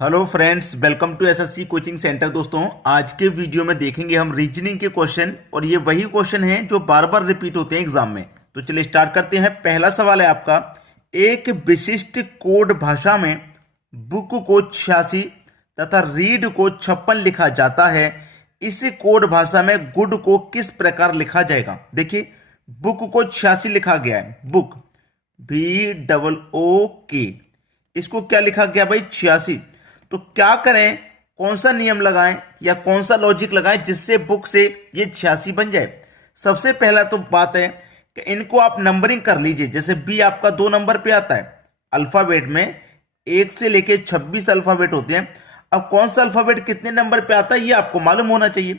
Hello friends, welcome to SSC coaching centre. दोस्तों, आज के वीडियो में देखेंगे हम रीजनिंग के क्वेश्चन, और ये वही क्वेश्चन हैं जो बार बार रिपीट होते हैं एग्जाम में। तो चलिए स्टार्ट करते हैं। पहला सवाल है आपका, एक विशिष्ट कोड भाषा में बुक को 86 तथा रीड को 56 लिखा जाता है। इस कोड भाषा में गुड को किस प्रकार लिखा जाएगा? देखिए, बुक को 86 लिखा गया है, बुक BOOK, इसको क्या लिखा गया भाई? 86। तो क्या करें, कौन सा नियम लगाएं या कौन सा लॉजिक लगाएं जिससे बुक से ये 86 बन जाए? सबसे पहला तो बात है कि इनको आप नंबरिंग कर लीजिए। जैसे बी आपका 2 नंबर पे आता है, अल्फाबेट में 1 से लेके 26 अल्फाबेट होते हैं। अब कौन सा अल्फाबेट कितने नंबर पे आता है ये आपको मालूम होना चाहिए।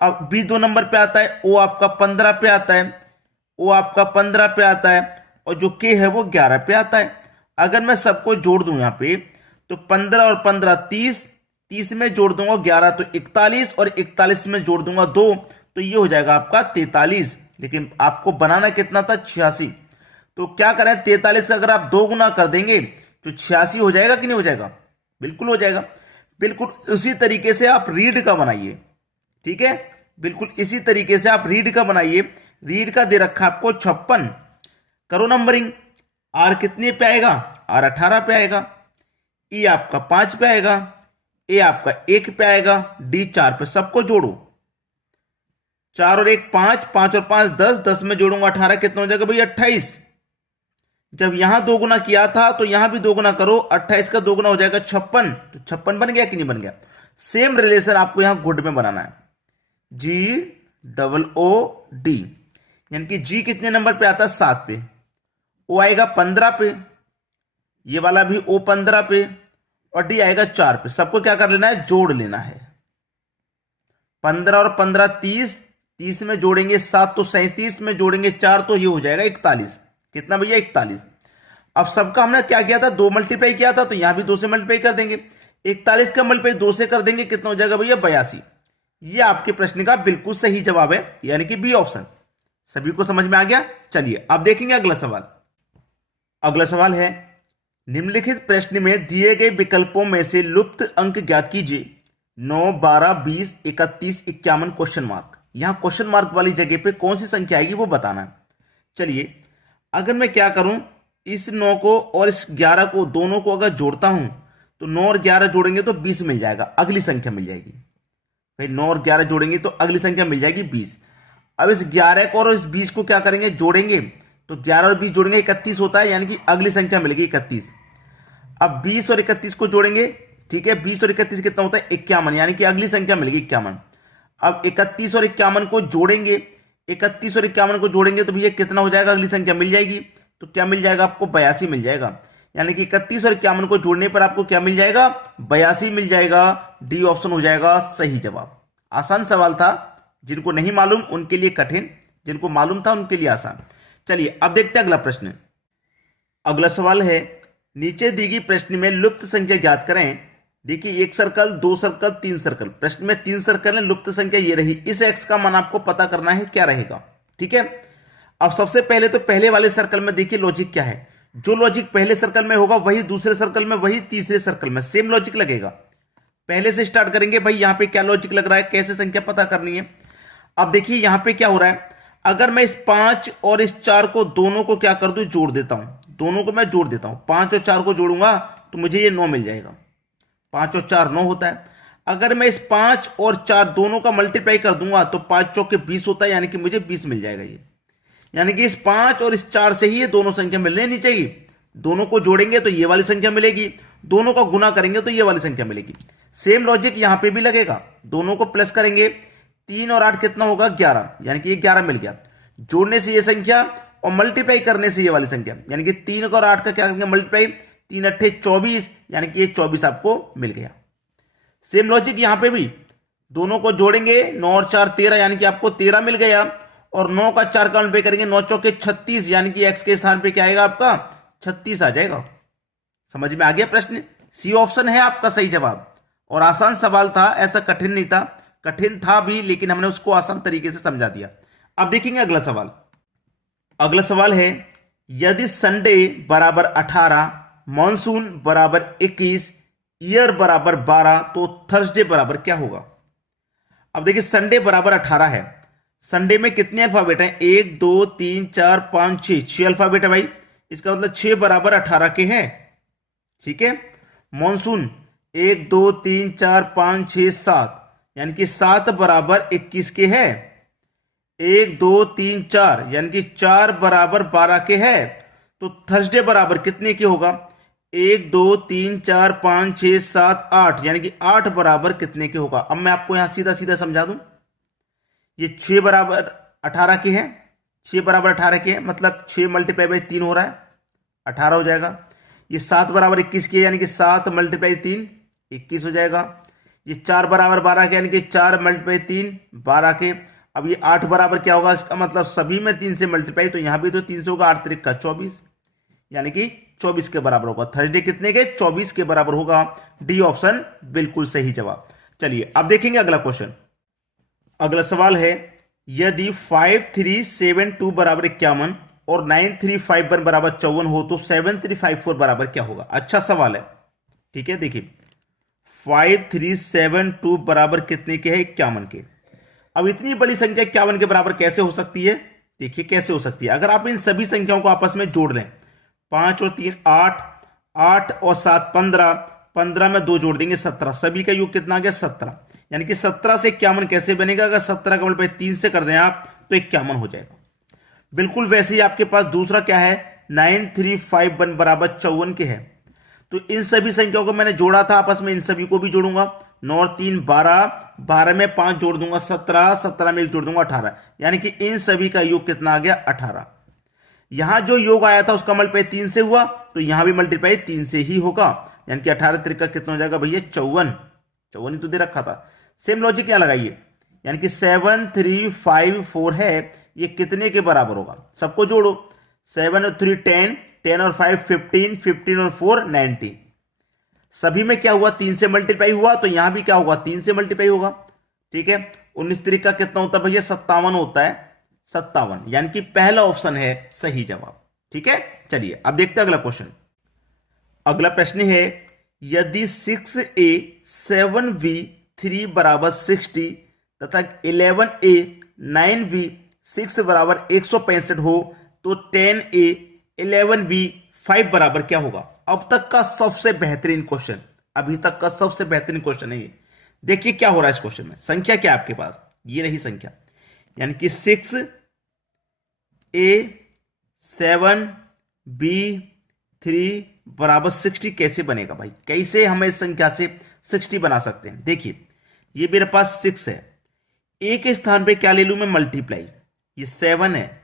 अब बी 2 नंबर पे आता है, ओ आपका 15 पे आता है, ओ आपका 15 पे आता है, और जो के है वो 11 पे आता है। अगर मैं सबको जोड़ दूं यहां पे, तो 15 और 15 30, 30 में जोड़ दूंगा 11 तो 41, और 41 में जोड़ दूंगा 2 तो ये हो जाएगा आपका 43। लेकिन आपको बनाना कितना था? 86। तो क्या करें, 43 का अगर आप 2 गुना कर देंगे तो 86 हो जाएगा कि नहीं हो जाएगा? बिल्कुल हो जाएगा। बिल्कुल उसी तरीके से आप रीड का बनाइए, ठीक है? बिल्कुल इसी तरीके से आप रीड का बनाइए। रीड का दे रखा आपको 56, करो नंबरिंग। आर कितने पे आएगा? आर 18 पे आएगा। ई आपका 5 पे आएगा, ए आपका 1 पे आएगा, डी 4 पे। सबको जोड़ो, 4 और 1 5, 5 और 5 10, 10 में जोड़ूंगा 18, कितना हो जाएगा भाई? 28। जब यहां 2 गुना किया था तो यहां भी 2 गुना करो, 28 का 2 गुना हो जाएगा 56। तो 56 बन गया कि नहीं बन गया? सेम रिलेशन आपको यहां गुड में बनाना है, GOOD। यानी कि जी कितने नंबर पे आता है? 7 पे। ओ आएगा 15 पे, ये वाला भी ओ 15 पे, और डी आएगा 4 पे। सबको क्या कर लेना है? जोड़ लेना है। 15 और 15 30, 30 में जोड़ेंगे 7 तो 37, में जोड़ेंगे 4 तो ये हो जाएगा 41। कितना भैया? 41। अब सबका हमने क्या किया था? 2 मल्टीप्लाई किया था, तो यहां भी 2 से मल्टीप्लाई कर देंगे। 41 का मल्टीप्लाई 2 से कर देंगे, कितना हो जाएगा भैया? 82। ये आपके प्रश्न का बिल्कुल सही जवाब है, यानी कि बी ऑप्शन। सभी को समझ में आ गया? चलिए अब देखेंगे अगला सवाल। अगला सवाल है, निम्नलिखित प्रश्न में दिए गए विकल्पों में से लुप्त अंक ज्ञात कीजिए। 9, 12, 20, 31, 51 क्वेश्चन मार्क। यहां क्वेश्चन मार्क वाली जगह पे कौन सी संख्या आएगी वो बताना है। चलिए, अगर मैं क्या करूं, इस 9 को और इस 11 को, दोनों को अगर जोड़ता हूं तो 9 और 11 जोड़ेंगे तो 20 मिल जाएगा, अगली संख्या मिल जाएगी भाई। 9 और 11 जोड़ेंगे तो अगली संख्या मिल जाएगी 20। अब इस 11 को और इस 20 को क्या करेंगे? जोड़ेंगे, तो 11 और 20 जोड़ेंगे 31 होता है, यानी कि अगली संख्या मिलेगी 31। अब 20 और 31 को जोड़ेंगे, ठीक है? 20 और 31 कितना होता है? 51, यानी कि अगली संख्या मिलेगी 51। अब 31 और 51 को जोड़ेंगे, 31 और 51 को जोड़ेंगे तो भैया कितना हो जाएगा? अगली संख्या मिल जाएगी। तो क्या मिल जाएगा आपको? 82 मिल जाएगा। यानी कि 31 और 51 को जोड़ने पर आपको क्या मिल जाएगा? 82 मिल जाएगा। डी ऑप्शन हो जाएगा सही जवाब। आसान सवाल था, जिनको नहीं मालूम उनके लिए कठिन, जिनको मालूम था उनके लिए आसान। चलिए अब देखते हैं अगला प्रश्न। अगला सवाल है, नीचे दी गई प्रश्न में लुप्त संख्या ज्ञात करें। देखिए, 1 सर्कल, 2 सर्कल, 3 सर्कल। प्रश्न में 3 सर्कल है, लुप्त संख्या ये रही। इस एक्स का मान आपको पता करना है क्या रहेगा, ठीक है? अब सबसे पहले तो पहले वाले सर्कल में देखिए लॉजिक क्या है। जो लॉजिक पहले सर्कल में होगा वही दूसरे सर्कल में, वही तीसरे सर्कल में, सेम लॉजिक लगेगा। पहले से स्टार्ट करेंगे भाई, यहां पे क्या लॉजिक लग रहा है, कैसे संख्या पता करनी है। अब देखिए यहां पे क्या हो रहा है, अगर मैं इस 5 और इस 4 को, दोनों को क्या कर दूं? जोड़ देता हूं। दोनों को मैं जोड़ देता हूं, 5 और 4 को जोड़ूंगा तो मुझे ये 9 मिल जाएगा। 5 और 4 9 होता है। अगर मैं इस 5 और 4 दोनों का मल्टीप्लाई कर दूंगा तो 5 चौके 20 होता है, यानी कि मुझे 20 मिल जाएगा ये। यानी कि इस 5 और इस 4 से ही ये दोनों संख्या मिलने नहीं चाहिए। दोनों को जोड़ेंगे तो ये वाली संख्या मिलेगी, दोनों का गुना करेंगे तो ये वाली संख्या मिलेगी। सेम लॉजिक यहां पे भी लगेगा। दोनों को प्लस करेंगे, 3 और 8 कितना होगा? 11, यानी कि ये 11 मिल गया। जोड़ने से ये संख्या और मल्टीप्लाई करने से ये वाली संख्या, यानी कि 3 और 8 का क्या करेंगे? मल्टीप्लाई, 3 अट्ठे 24, यानी कि ये 24 आपको मिल गया। सेम लॉजिक यहां पे भी, दोनों को जोड़ेंगे, 9 और 4 13, यानी कि आपको 13 मिल गया। और 9 का 4 का मल्टीप्लाई करेंगे, 9 चौके 36, यानी कि एक्स के स्थान पे क्या आएगा? आपका 36 आ जाएगा। समझ में आ गया प्रश्न? सी ऑप्शन है आपका सही जवाब। और आसान सवाल था, ऐसा कठिन नहीं था। कठिन था भी, लेकिन हमने उसको आसान तरीके से समझा दिया। अब देखेंगे अगला सवाल। अगला सवाल है, यदि संडे बराबर 18, मॉनसून बराबर 21, ईयर बराबर 12, तो थर्सडे बराबर क्या होगा? अब देखिए संडे बराबर 18 है। संडे में कितने अल्फाबेट हैं? 1 2 3 4 5 6, 6 अल्फाबेट है भाई। इसका मतलब 6 बराबर 18 के हैं। ठीक है। मॉनसून 1 2 3 4 5 6 7, यानी कि 7 बराबर 21 के है। 1 2 3 4, यानी कि 4 बराबर 12 के है। तो थर्सडे बराबर कितने के होगा? 1 2 3 4 5 6 7 8, यानी कि 8 बराबर कितने के होगा? अब मैं आपको यहां सीधा सीधा समझा दूं। ये 6 बराबर 18 के हैं, 6 बराबर 18 के हैं, मतलब 6 मल्टीप्लाई बाई 3 हो रहा है, 18 हो जाएगा। ये 7 बराबर 21 के, यानी कि 7 मल्टीप्लाई 3 21 हो जाएगा। ये 4 बराबर 12 के, यानी कि 4 मल्टीप्लाई 3 12 के। अब ये 8 बराबर क्या होगा? इसका मतलब सभी में 3 से मल्टीप्लाई, तो यहां भी तो 3 से होगा। 8 त्रिक का 24, यानी कि 24 के बराबर होगा। थर्सडे कितने के? 24 के बराबर होगा। डी ऑप्शन बिल्कुल सही जवाब। चलिए अब देखेंगे अगला क्वेश्चन। अगला सवाल है, यदि 5372 बराबर 51 और 9351 बराबर 54 हो तो 7354 बराबर क्या होगा? अच्छा सवाल है। ठीक है, देखिए 5372 बराबर कितने के है? 51 के। अब इतनी बड़ी संख्या 51 के बराबर कैसे हो सकती है? देखिए कैसे हो सकती है। अगर आप इन सभी संख्याओं को आपस में जोड़ लें, 5 और 3 8, 8 और 7 15, 15 में 2 जोड़ देंगे 17, सभी का योग कितना आ गया? 17। यानी कि 17 से 51 कैसे बनेगा? अगर 17 का मल्टीप्लाई 3 से कर दें आप तो 51 हो जाएगा। बिल्कुल वैसे ही आपके पास दूसरा क्या है? 9351 बराबर 54 के है। तो इन सभी संख्याओं को मैंने जोड़ा था आपस में, इन सभी को भी जोड़ूंगा। 9 और 3 12, 12 में 5 जोड़ दूंगा 17, 17 में 1 जोड़ दूंगा 18, यानी कि इन सभी का योग कितना आ गया? 18। यहां जो योग आया था उसका मल्टीप्लाई 3 से हुआ, तो यहां भी मल्टीप्लाई 3 से ही होगा, यानी कि 18 त्रिका कितना हो जाएगा भैया? 54। 54 ही तो दे रखा था। सेम लॉजिक क्या लगाइए, यानी कि 7354 है, ये कितने के बराबर होगा? सबको जोड़ो। 7 और 3 10, 10 और 5 15, 15 और 4 90। सभी में क्या हुआ? 3 से मल्टीप्लाई हुआ, तो यहां भी क्या होगा? 3 से मल्टीप्लाई होगा। ठीक है। 19 त्रिका कितना होता है भैया? 57 होता है, 57, यानी कि पहला ऑप्शन है सही जवाब। ठीक है। चलिए अब देखते हैं अगला क्वेश्चन। अगला प्रश्न है, यदि 6a 7v 3 बराबर 60 तथा 11a 9v 6 बराबर 165 हो तो 10a 11b 5 बराबर क्या होगा? अब तक का सबसे बेहतरीन क्वेश्चन, अभी तक का सबसे बेहतरीन क्वेश्चन है ये। देखिए क्या हो रहा है इस क्वेश्चन में। संख्या क्या है आपके पास? ये रही संख्या, यानी कि 6a 7b 3 बराबर 60 कैसे बनेगा भाई? कैसे हम इस संख्या से 60 बना सकते हैं? देखिए ये मेरे पास 6 है, ए के स्थान पे क्या ले लूं मैं? मल्टीप्लाई, ये 7 है।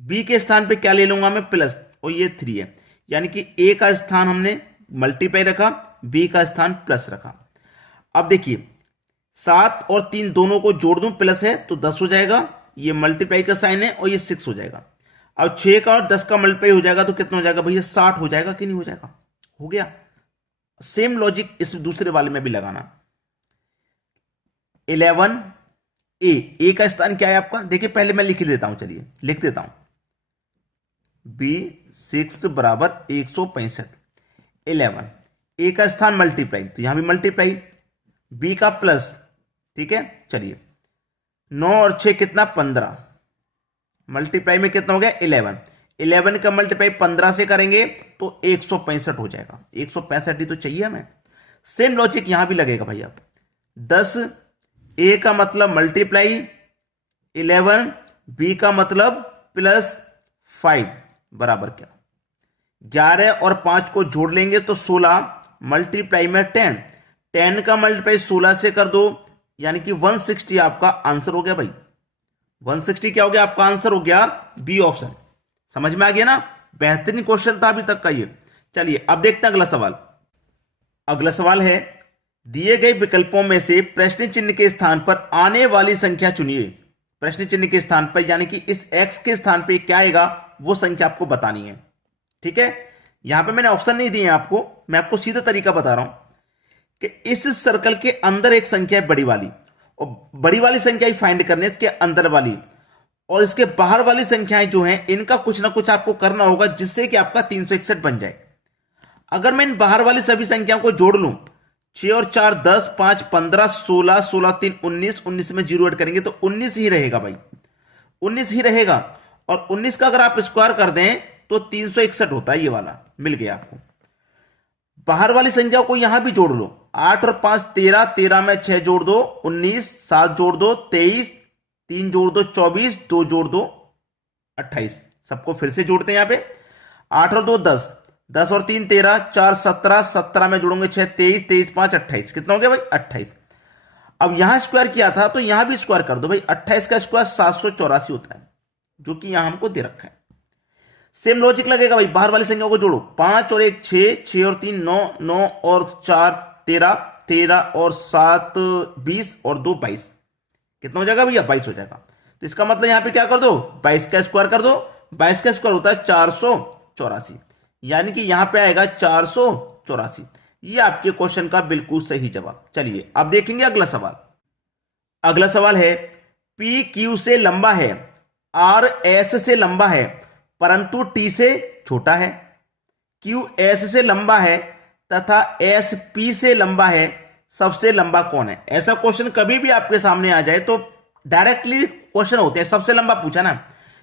बी के स्थान पे क्या ले लूंगा मैं? प्लस, और ये 3 है। यानी कि ए का स्थान हमने मल्टीप्लाई रखा, बी का स्थान प्लस रखा। अब देखिए 7 और 3 दोनों को जोड़ दूं, प्लस है तो 10 हो जाएगा, ये मल्टीप्लाई का साइन है, और ये 6 हो जाएगा। अब 6 का और 10 का मल्टीप्लाई हो जाएगा तो कितना हो जाएगा भैया? 60 हो जाएगा कि नहीं हो जाएगा? हो गया। सेम लॉजिक इस दूसरे वाले में भी लगाना। 11 ए का स्थान क्या है आपका? देखिए पहले मैं लिख देता हूं, चलिए लिख देता हूं। बी 6 बराबर 165, 11 ए का स्थान मल्टीप्लाई, तो यहां भी मल्टीप्लाई, बी का प्लस। ठीक है। चलिए 9 और 6 कितना? 15, मल्टीप्लाई में कितना हो गया? 11। 11 का मल्टीप्लाई 15 से करेंगे तो 165 हो जाएगा। 165 ही तो चाहिए हमें। सेम लॉजिक यहां भी लगेगा भैया। 10 ए का मतलब मल्टीप्लाई, 11 बी का मतलब प्लस 5 बराबर क्या? 11 और 5 को जोड़ लेंगे तो 16, मल्टीप्लाई में 10, 10 का मल्टीप्लाई 16 से कर दो, यानी कि 160 आपका आंसर हो गया भाई। 160 क्या हो गया? आपका आंसर हो गया बी ऑप्शन। समझ में आ गया ना? बेहतरीन क्वेश्चन था अभी तक का ये। चलिए अब देखते हैं अगला सवाल। अगला सवाल है, दिए गए विकल्पों में से प्रश्न चिन्ह के स्थान पर आने वाली संख्या चुनिए। प्रश्न चिन्ह के स्थान पर, यानी कि इस x के स्थान पर क्या आएगा वो संख्या आपको बतानी है। ठीक है। यहां पे मैंने ऑप्शन नहीं दिए हैं आपको, मैं आपको सीधा तरीका बता रहा हूं कि इस सर्कल के अंदर एक संख्या है बड़ी वाली, और बड़ी वाली संख्या ही फाइंड करने, इसके अंदर वाली और इसके बाहर वाली संख्याएं जो हैं इनका कुछ ना कुछ आपको करना होगा जिससे कि आपका 361 बन जाए। अगर मैं इन बाहर वाली सभी संख्याओं को जोड़ लूं 6 और 4 10, 5 15, 16, 16 3 19, 19 में 0 ऐड करेंगे तो 19 ही रहेगा भाई, 19 ही रहेगा। और 19 का अगर आप स्क्वायर कर दें तो 361 होता है, ये वाला मिल गया आपको। बाहर वाली संख्या को यहां भी जोड़ लो, 8 और 5 13, 13 में 6 जोड़ दो 19, 7 जोड़ दो 23, 3 जोड़ दो 24, 2 जोड़ दो 28। सबको फिर से जोड़ते हैं यहां पे, 8 और 2 10, 10 और 3 13, 4 17, 17 में जोड़ोगे 6 23, 23 5 28। कितना हो गया भाई 28। अब यहां स्क्वायर किया था तो यहां भी स्क्वायर कर दो भाई, 28 का स्क्वायर 784 होता है, जो कि यहां हमको दे रखा है। सेम लॉजिक लगेगा भाई, बाहर वाली संख्या को जोड़ो, 5 और 1 6, 6 और 3 9, 9 और 4 13, 13 और 7 20 और 2 22। कितना हो जाएगा भैया 22 हो जाएगा। तो इसका मतलब यहां पे क्या कर दो 22 का स्क्वायर कर दो, 22 का स्क्वायर होता है 484, यानी कि यहां पे आएगा 484। ये आपके क्वेश्चन का बिल्कुल सही जवाब। चलिए अब देखेंगे अगला सवाल। अगला सवाल है पी क्यू से लंबा है, आर एस से लंबा है परंतु टी से छोटा है, क्यू एस से लंबा है तथा एस पी से लंबा है, सबसे लंबा कौन है। ऐसा क्वेश्चन कभी भी आपके सामने आ जाए तो डायरेक्टली क्वेश्चन होते हैं, सबसे लंबा पूछा ना।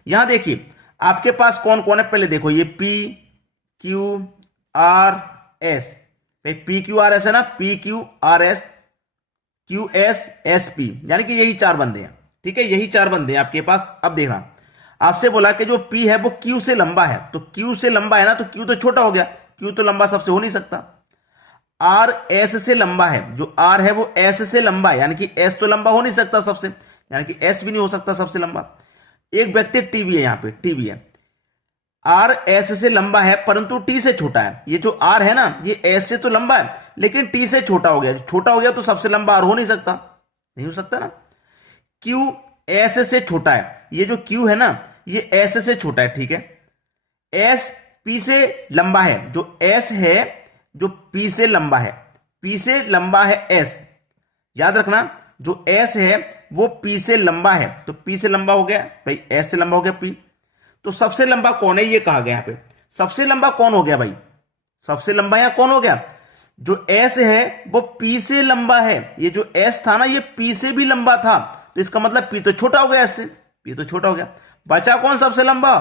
यहां देखिए आपके पास कौन कौन है, पहले देखो ये P Q R S, P Q R S है ना, P Q R S Q S S P, यानी कि यही 4 बंदे हैं। ठीक है, यही 4 बंदे हैं आपके पास। अब देखना आपसे बोला कि जो P है वो Q से लंबा है, तो Q से लंबा है ना, तो Q तो छोटा हो गया, Q तो लंबा सबसे हो नहीं सकता। R S से लंबा है, जो R है वो S से लंबा है, यानी कि S तो लंबा हो नहीं सकता सबसे, यानी कि S भी नहीं हो सकता सबसे लंबा। एक व्यक्ति T भी है, यहाँ पे T भी है, R S से लंबा है परंतु T से छोटा है। ये जो R है ना ये S से तो लंबा है लेकिन T से छोटा हो गया, छोटा हो गया तो सबसे लंबा R हो नहीं सकता, नहीं हो सकता ना। Q S से छोटा है, ये जो Q है ना ये S से छोटा है, ठीक है। S P से लंबा है, जो S है जो P से लंबा है, P से लंबा है S, याद रखना जो S है वो P से लंबा है, तो P से लंबा हो गया भाई, S से लंबा हो गया P। तो सबसे लंबा कौन है ये कहा गया यहाँ पे, सबसे लंबा कौन हो गया भाई, सबसे लंबा यहां कौन हो गया, जो S है वो P से लंबा है। ये जो S था ना ये P से भी लंबा था, तो इसका मतलब P तो छोटा हो गया S से, P तो छोटा हो गया। बचा कौन सबसे लंबा,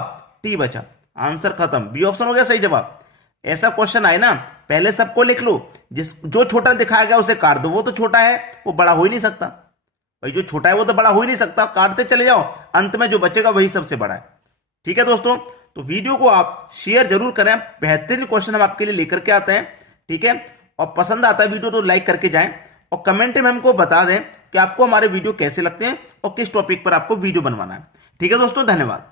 T बचा। आंसर खत्म, बी ऑप्शन हो गया सही जवाब। ऐसा क्वेश्चन आए ना पहले सबको लिख लो, जो छोटा दिखाया गया उसे काट दो, वो तो छोटा है वो बड़ा हो ही नहीं सकता भाई, जो छोटा है वो तो बड़ा हो ही नहीं सकता, काटते चले जाओ, अंत में जो बचेगा वही सबसे बड़ा है। ठीक है दोस्तों, तो वीडियो को आप शेयर जरूर करें, बेहतरीन क्वेश्चन हम आपके लिए लेकर के आते हैं। ठीक है, और पसंद आता है वीडियो तो लाइक करके जाएं और कमेंट में हमको बता दें कि आपको हमारे वीडियो कैसे लगते हैं और किस टॉपिक पर आपको वीडियो बनवाना है। ठीक है दोस्तों, धन्यवाद।